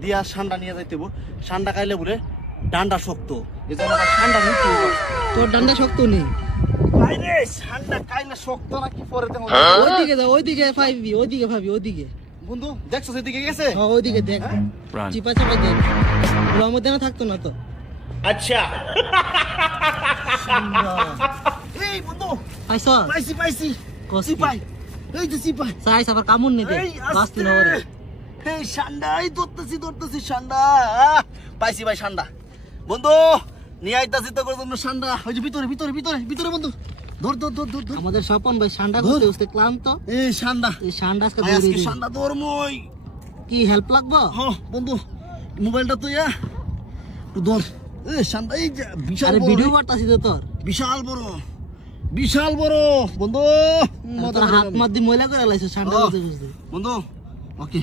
দিয়া ঠান্ডা নিয়ে যাইতে ঠান্ডা খাইলে বলে ডান্ডা শক্ত এজন্য ঠান্ডা নিতে তোর ডান্ডা শক্ত নেই বাইরে ঠান্ডা খাইলে শক্ত নাকি পরে দেখো ওইদিকে যা ওইদিকে ফাইবি ওইদিকে ভাবি ওইদিকে বন্ধু দেখছো সেদিকে গেছে হ্যাঁ ওইদিকে দেখ চিপা চাপা দেখ ওর মধ্যে না থাকতো না তো আচ্ছা এই বন্ধু পাইছ পাইছি সিপাই এই যে সিপাই সাইজ আবার কামুন নি দে বাস্তি না ওরে এই ঠান্ডা এই ধরতেছি ঠান্ডা পাইছি ভাই ঠান্ডা বন্ধু নিয়ে আইতাছি তো করে জন্য ঠান্ডা ওই যে ভিতরে বন্ধু ধর আমাদের স্বপন ভাই ঠান্ডা করতে উঠতে ক্লান্ত এই ঠান্ডা আজকে আজকে ঠান্ডা ধরমই কি হেল্প লাগবে হ্যাঁ বন্ধু মোবাইলটা তো ইয়া ধর এই ঠান্ডা এই যে বিশাল আরে বড় ভিডিও করতাছি তো তোর বিশাল বড় বন্ধু তোর হাত মার দি ময়লা করে লাইছো ঠান্ডা করতে বন্ধু ওকে